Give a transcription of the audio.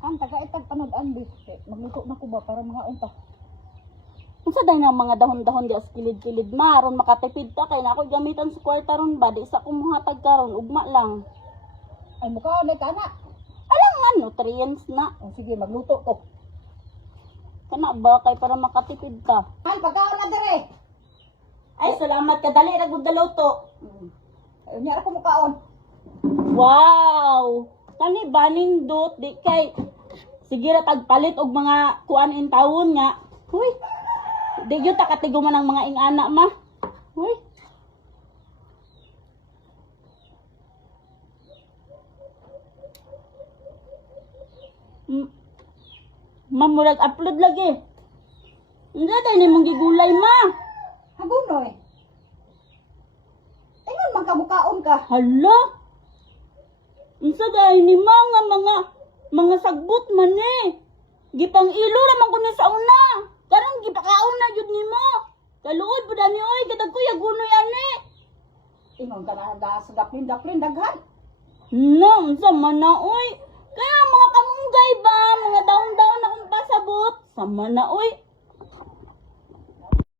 Ang taga-itag panod-an bis. Magluto na ko ba para mga unta. Unsa day ng mga dahon-dahon di as kilid-kilid ma aron makatipid ta kay nako gamitan sa kwarta ron ba di sa kumuhatag karon ugma lang. Ay mukha na ka na. Alang nga nutrients na. O sige, magluto ko. Kana ba kay para makatipid ta. Ay, pagkaon na dire. Ay salamat ka dali ra gud daluto. Ay, nyara ko mukaon. Wow! Kani ba nindot di kay sige ra tagpalit og mga kuan in tawon nga. Huy. Di gyud ta katiguman ang mga ingana ma. Huy. Mamurag upload lagi. Nga tayo ni mong gigulay ma. Hagunoy. Ingon man ka mukaon ka. Hala. Unsa dahil ni mga sagbot man eh. Gipang ilo naman ko ni sa una. Karang gipakaon na jud nimo. Kaluod pud ani oy kadag kuya gunoy ani. Ingon ka na sa daplin daghan. No, unsa man na oy. Kaya mga kamunggay ba, mga daon-daon na akong pasabot. Sama na oy.